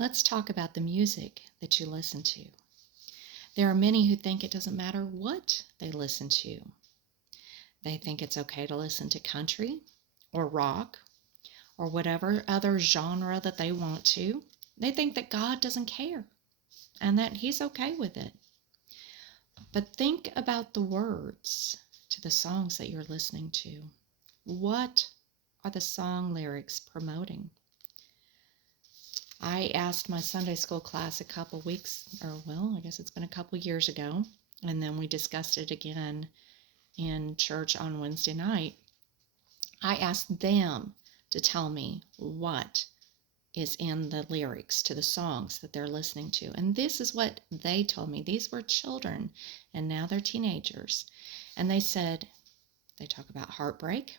Let's talk about the music that you listen to. There are many who think it doesn't matter what they listen to. They think it's okay to listen to country or rock or whatever other genre that they want to. They think that God doesn't care and that He's okay with it. But think about the words to the songs that you're listening to. What are the song lyrics promoting? I asked my Sunday school class a couple weeks, I guess it's been a couple years ago, and then we discussed it again in church on Wednesday night. I asked them to tell me what is in the lyrics to the songs that they're listening to. And this is what they told me. These were children, and now they're teenagers. And they said, they talk about heartbreak.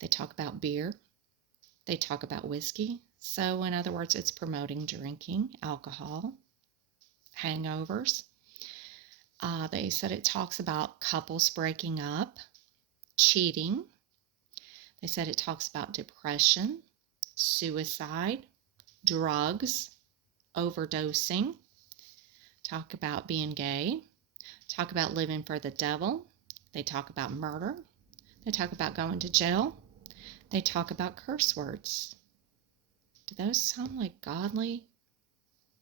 They talk about beer. They talk about whiskey. So in other words, it's promoting drinking, alcohol, hangovers. They said it talks about couples breaking up, cheating. They said it talks about depression, suicide, drugs, overdosing, talk about being gay, talk about living for the devil. They talk about murder. They talk about going to jail. They talk about curse words. Do those sound like godly,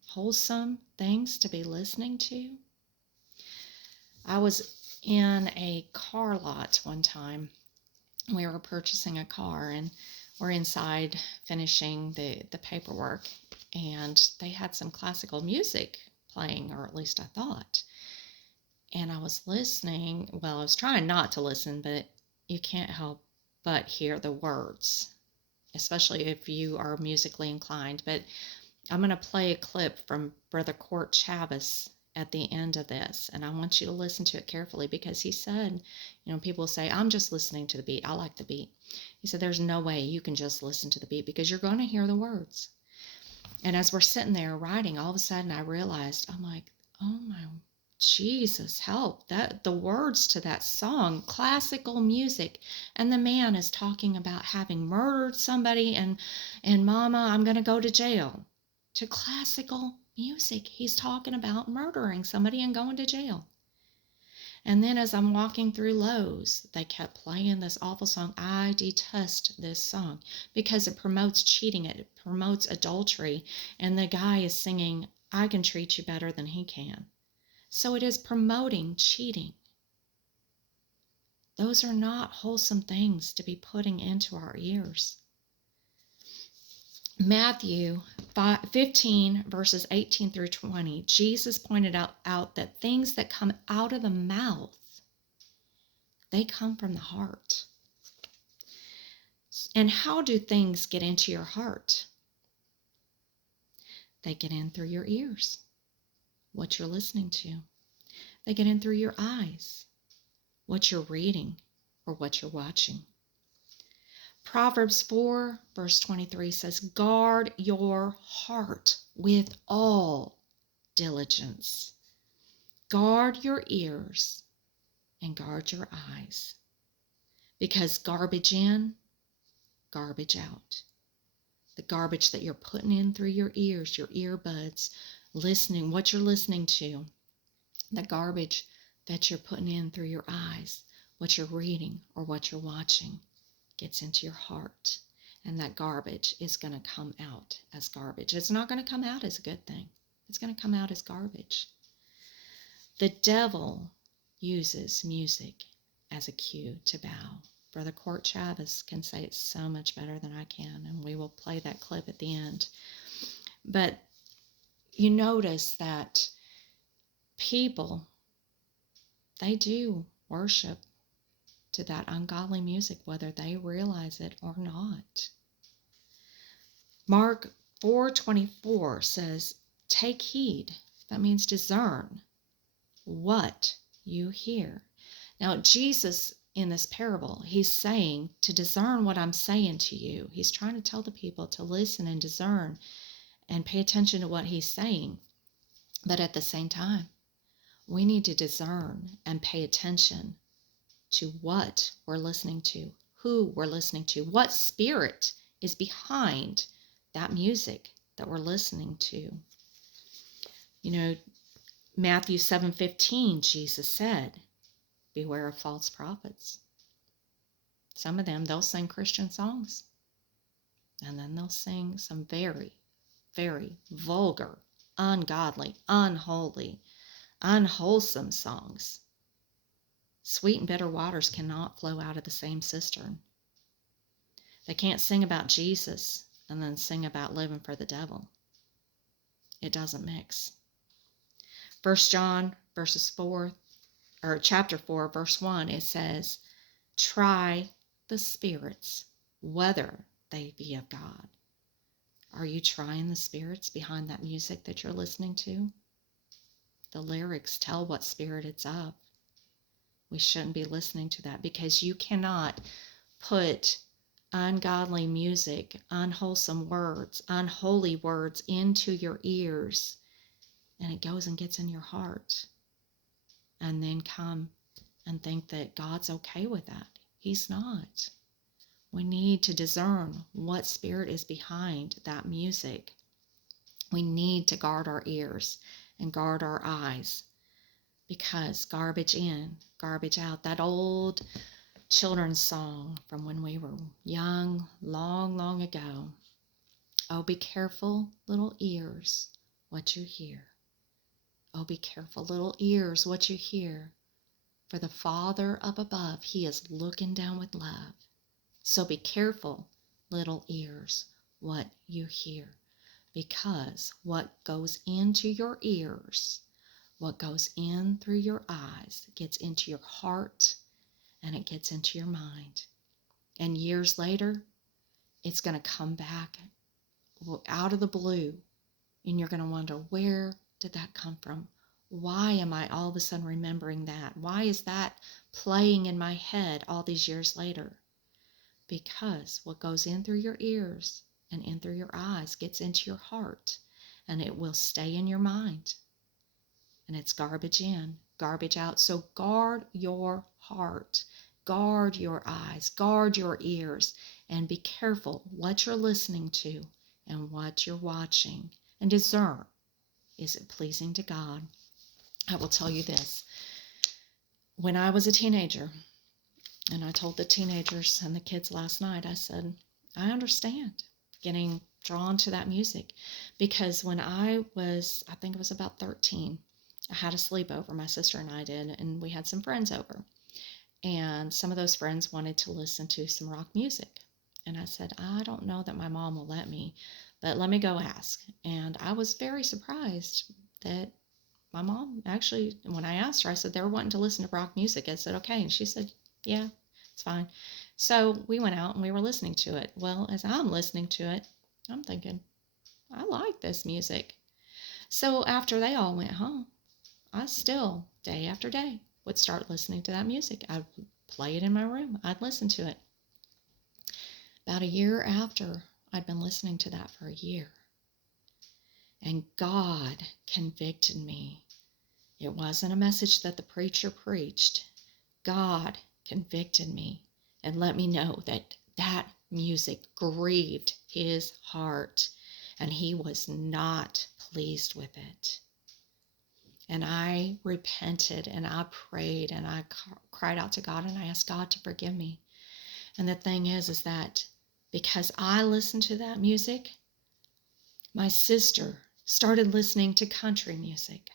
wholesome things to be listening to? I was in a car lot one time. We were purchasing a car and we're inside finishing the paperwork, and they had some classical music playing, or at least I thought. And I was listening. Well, I was trying not to listen, but you can't help but hear the words, especially if you are musically inclined. But I'm going to play a clip from Brother Cortt Chavis at the end of this, and I want you to listen to it carefully, because he said, people say, I'm just listening to the beat. I like the beat. He said, there's no way you can just listen to the beat, because you're going to hear the words. And as we're sitting there writing, all of a sudden I realized, I'm like, oh my Jesus, help. That the words to that song, classical music, and the man is talking about having murdered somebody and mama, I'm going to go to jail. To classical music, he's talking about murdering somebody and going to jail. And then as I'm walking through Lowe's, they kept playing this awful song. I detest this song because it promotes cheating. It promotes adultery. And the guy is singing, I can treat you better than he can. So it is promoting cheating. Those are not wholesome things to be putting into our ears. Matthew 15, verses 18 through 20, Jesus pointed out that things that come out of the mouth, they come from the heart. And how do things get into your heart? They get in through your ears, what you're listening to. They get in through your eyes, what you're reading or what you're watching. Proverbs 4, verse 23 says, guard your heart with all diligence. Guard your ears and guard your eyes, because garbage in, garbage out. The garbage that you're putting in through your ears, your earbuds, listening, what you're listening to, the garbage that you're putting in through your eyes, what you're reading or what you're watching, gets into your heart, and that garbage is going to come out as garbage. It's not going to come out as a good thing. It's going to come out as garbage. The devil uses music as a cue to bow. Brother Cortt Chavis can say it so much better than I can, and we will play that clip at the end. But you notice that people, they do worship to that ungodly music, whether they realize it or not. Mark 4:24 says, take heed. That means discern what you hear. Now, Jesus, in this parable, he's saying to discern what I'm saying to you. He's trying to tell the people to listen and discern and pay attention to what he's saying. But at the same time, we need to discern and pay attention to what we're listening to, who we're listening to, what spirit is behind that music that we're listening to. You know, Matthew 7:15, Jesus said, beware of false prophets. Some of them, they'll sing Christian songs, and then they'll sing some very, very vulgar, ungodly, unholy, unwholesome songs. Sweet and bitter waters cannot flow out of the same cistern. They can't sing about Jesus and then sing about living for the devil. It doesn't mix. 1 John chapter 4, verse 1, it says, try the spirits, whether they be of God. Are you trying the spirits behind that music that you're listening to? The lyrics tell what spirit it's of. We shouldn't be listening to that, because you cannot put ungodly music, unwholesome words, unholy words into your ears, and it goes and gets in your heart, and then come and think that God's okay with that. He's not. We need to discern what spirit is behind that music. We need to guard our ears and guard our eyes, because garbage in, garbage out. That old children's song from when we were young, long, long ago. Oh, be careful, little ears, what you hear. Oh, be careful, little ears, what you hear. For the Father up above, he is looking down with love. So be careful, little ears, what you hear. Because what goes into your ears, what goes in through your eyes, gets into your heart, and it gets into your mind. And years later, it's going to come back out of the blue, and you're going to wonder, where did that come from? Why am I all of a sudden remembering that? Why is that playing in my head all these years later? Because what goes in through your ears and in through your eyes gets into your heart, and it will stay in your mind. And it's garbage in, garbage out. So guard your heart, guard your eyes, guard your ears, and be careful what you're listening to and what you're watching, and discern, is it pleasing to God? I will tell you this. When I was a teenager, and I told the teenagers and the kids last night, I said, I understand getting drawn to that music, because when I think it was about 13, I had a sleepover, my sister and I did, and we had some friends over. And some of those friends wanted to listen to some rock music. And I said, I don't know that my mom will let me, but let me go ask. And I was very surprised that my mom, actually, when I asked her, I said, they were wanting to listen to rock music. I said, okay. And she said, yeah, it's fine. So we went out and we were listening to it. Well, as I'm listening to it, I'm thinking, I like this music. So after they all went home, I still, day after day, would start listening to that music. I'd play it in my room. I'd listen to it. About a year after, I'd been listening to that for a year. And God convicted me. It wasn't a message that the preacher preached. God convicted me and let me know that that music grieved his heart, and he was not pleased with it. And I repented, and I prayed, and I cried out to God, and I asked God to forgive me. And the thing is that because I listened to that music, my sister started listening to country music.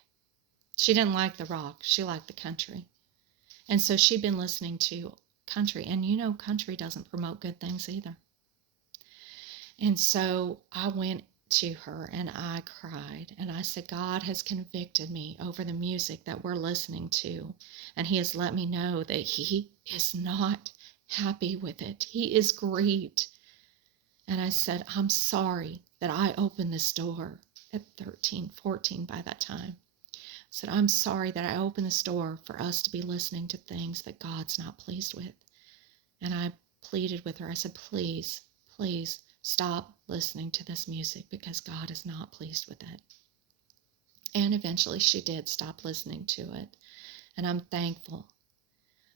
She didn't like the rock. She liked the country. And so she'd been listening to country. And you know, country doesn't promote good things either. And so I went to her and I cried. And I said, God has convicted me over the music that we're listening to. And he has let me know that he is not happy with it. He is grieved. And I said, I'm sorry that I opened this door at 13, 14 by that time. I said, I'm sorry that I opened this door for us to be listening to things that God's not pleased with. And I pleaded with her. I said, please, please stop listening to this music, because God is not pleased with it. And eventually she did stop listening to it. And I'm thankful.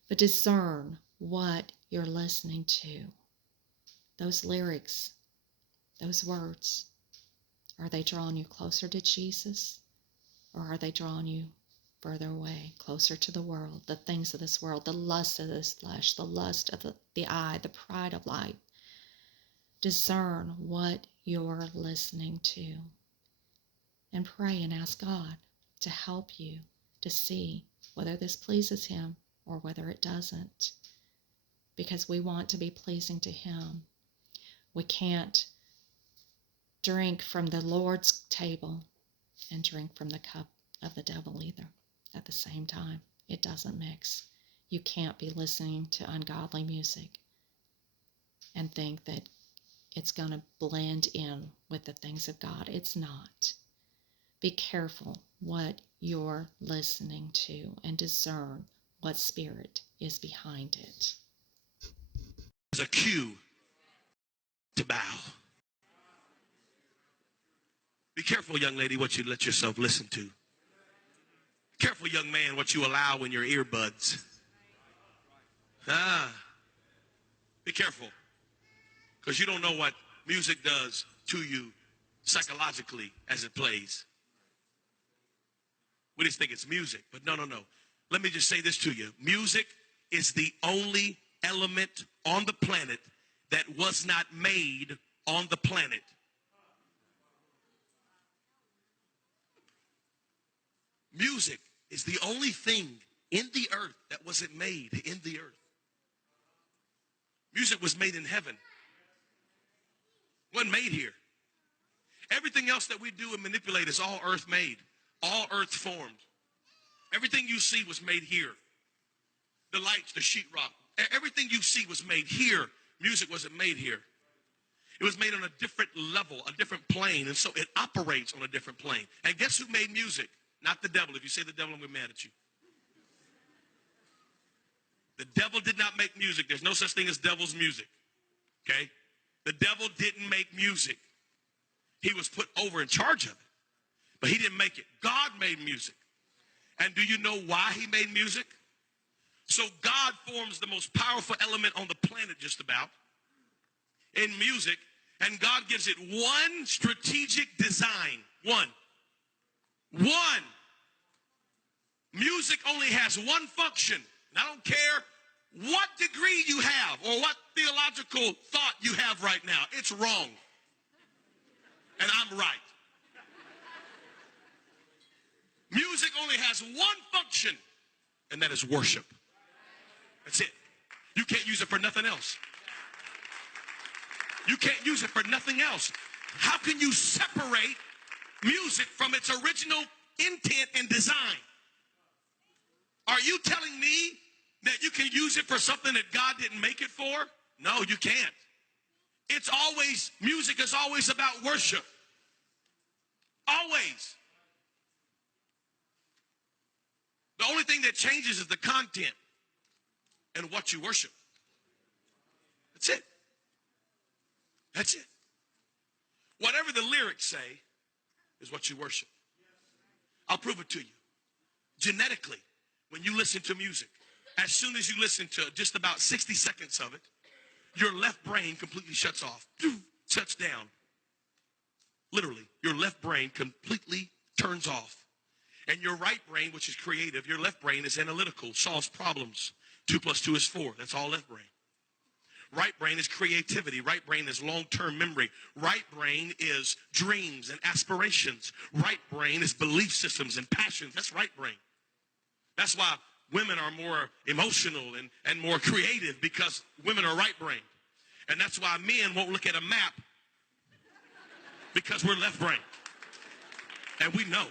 But discern what you're listening to. Those lyrics, those words, Are they drawing you closer to Jesus? Or are they drawing you further away, closer to the world, the things of this world, the lust of this flesh, the lust of the eye, the pride of life? Discern what you're listening to. And pray and ask God to help you to see whether this pleases Him or whether it doesn't. Because we want to be pleasing to Him. We can't drink from the Lord's table and drink from the cup of the devil either at the same time. It doesn't mix. You can't be listening to ungodly music and think that it's going to blend in with the things of God. It's not. Be careful what you're listening to and discern what spirit is behind it. There's a cue to bow. Be careful, young lady, what you let yourself listen to. Be careful, young man, what you allow in your earbuds. Be careful, because you don't know what music does to you psychologically as it plays. We just think it's music, but no. Let me just say this to you. Music is the only element on the planet that was not made on the planet. Music is the only thing in the earth that wasn't made in the earth. Music was made in heaven. It wasn't made here. Everything else that we do and manipulate is all earth made, all earth formed. Everything you see was made here. The lights, the sheetrock, everything you see was made here. Music wasn't made here. It was made on a different level, a different plane, and so it operates on a different plane. And guess who made music? Not the devil. If you say the devil, I'm going to be mad at you. The devil did not make music. There's no such thing as devil's music. Okay? The devil didn't make music. He was put over in charge of it. But he didn't make it. God made music. And do you know why he made music? So God forms the most powerful element on the planet just about in music. And God gives it one strategic design. One. Music only has one function. And I don't care what degree you have or what theological thought you have right now. It's wrong. And I'm right. Music only has one function, and that is worship. That's it. You can't use it for nothing else. You can't use it for nothing else. How can you separate music from its original intent and design? Are you telling me that you can use it for something that God didn't make it for? No, you can't. Music is always about worship. Always. The only thing that changes is the content and what you worship. That's it. That's it. Whatever the lyrics say is what you worship. I'll prove it to you. Genetically, when you listen to music, as soon as you listen to just about 60 seconds of it, your left brain completely shuts off, shuts down. Literally, your left brain completely turns off. And your right brain, which is creative, your left brain is analytical, solves problems. 2 + 2 is 4. That's all left brain. Right brain is creativity. Right brain is long-term memory. Right brain is dreams and aspirations. Right brain is belief systems and passions. That's right brain. That's why women are more emotional and more creative, because women are right brain. And that's why men won't look at a map, because we're left brain. And we know.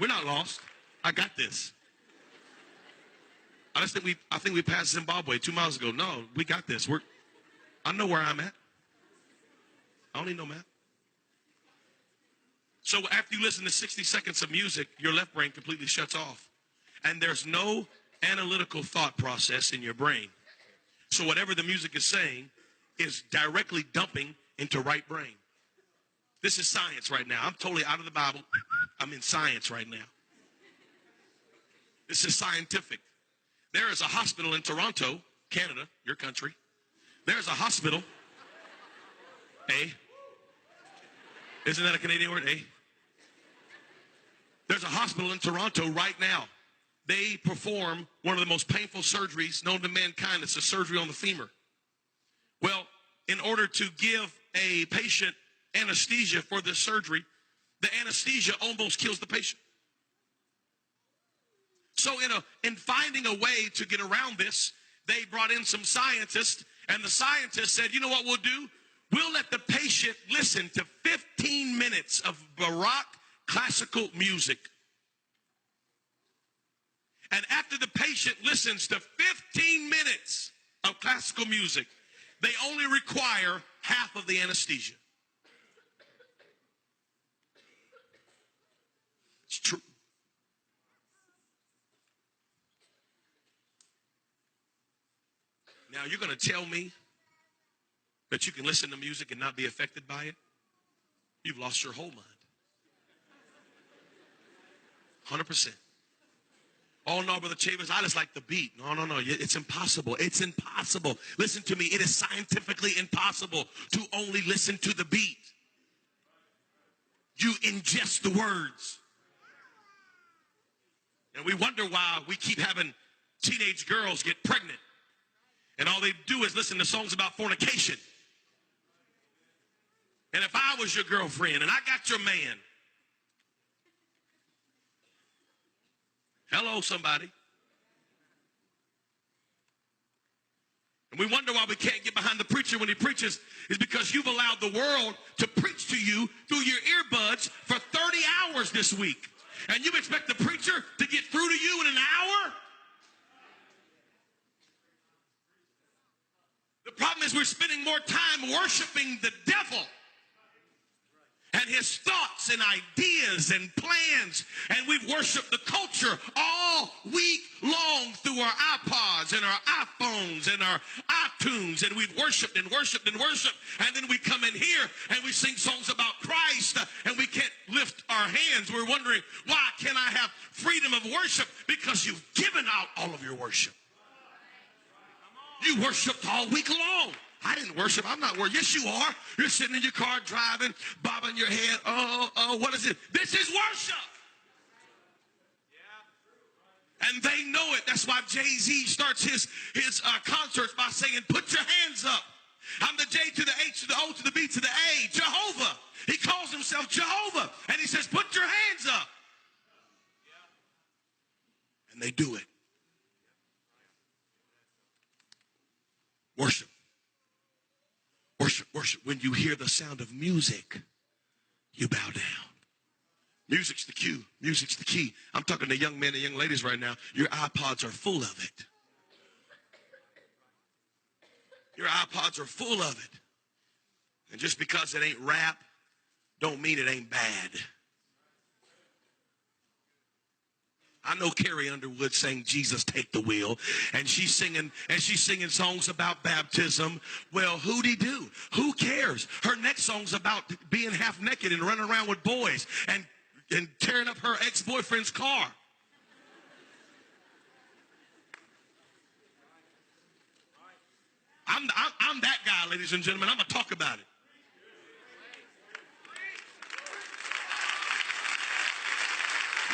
We're not lost. I got this. I think we passed Zimbabwe 2 miles ago. No, we got this. I know where I'm at. I don't need no map. So after you listen to 60 seconds of music, your left brain completely shuts off. And there's no analytical thought process in your brain. So whatever the music is saying is directly dumping into right brain. This is science right now. I'm totally out of the Bible. I'm in science right now. This is scientific. There is a hospital in Toronto, Canada, your country. There's a hospital. Isn't that a Canadian word, eh? There's a hospital in Toronto right now. They perform one of the most painful surgeries known to mankind. It's a surgery on the femur. Well, in order to give a patient anesthesia for this surgery, the anesthesia almost kills the patient. So in finding a way to get around this, they brought in some scientists, and the scientists said, you know what we'll do? We'll let the patient listen to 15 minutes of Baroque classical music. And after the patient listens to 15 minutes of classical music, they only require half of the anesthesia. It's true. Now, you're going to tell me that you can listen to music and not be affected by it? You've lost your whole mind. 100%. Oh, no, Brother Chavis, I just like the beat. No. It's impossible. It's impossible. Listen to me. It is scientifically impossible to only listen to the beat. You ingest the words. And we wonder why we keep having teenage girls get pregnant. And all they do is listen to songs about fornication. And if I was your girlfriend and I got your man, hello, somebody. And we wonder why we can't get behind the preacher when he preaches is because you've allowed the world to preach to you through your earbuds for 30 hours this week. And you expect the preacher to get through to you in an hour? The problem is we're spending more time worshiping the devil and his thoughts and ideas and plans. And we've worshiped the culture all week long through our iPods and our iPhones and our iTunes. And we've worshiped and worshiped and worshiped. And then we come in here and we sing songs about Christ and we can't lift our hands. We're wondering, why can't I have freedom of worship? Because you've given out all of your worship. You worshiped all week long. I didn't worship. I'm not worshiping. Yes, you are. You're sitting in your car driving, bobbing your head. Oh, what is it? This is worship. And they know it. That's why Jay-Z starts his concerts by saying, put your hands up. I'm the J to the H to the O to the B to the A. Jehovah. He calls himself Jehovah. And he says, put your hands up. And they do it. Worship. Worship, worship. When you hear the sound of music, you bow down. Music's the cue. Music's the key. I'm talking to young men and young ladies right now. Your iPods are full of it. Your iPods are full of it. And just because it ain't rap, don't mean it ain't bad. I know Carrie Underwood sang Jesus Take the Wheel, and she's singing songs about baptism. Well, who-de-do? Who cares? Her next song's about being half naked and running around with boys and tearing up her ex-boyfriend's car. I'm that guy, ladies and gentlemen. I'm going to talk about it.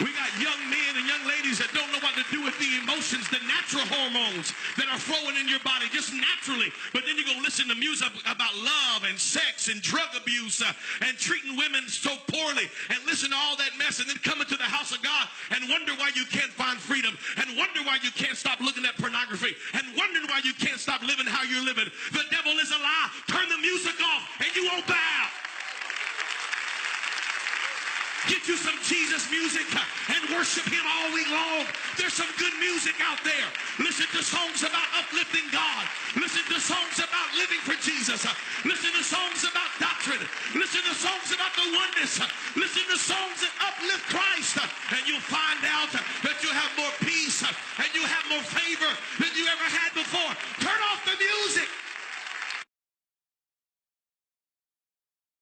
We got young men and young ladies that don't know what to do with the emotions, the natural hormones that are flowing in your body just naturally. But then you go listen to music about love and sex and drug abuse and treating women so poorly and listen to all that mess and then come into the house of God and wonder why you can't find freedom and wonder why you can't stop looking at pornography and wondering why you can't stop living how you're living. The devil is a lie. Turn the music off and you won't bow. Get you some Jesus music and worship him all week long. There's some good music out there. Listen to songs about uplifting God. Listen to songs about living for Jesus. Listen to songs about doctrine. Listen to songs about the oneness. Listen to songs that uplift Christ. And you'll find out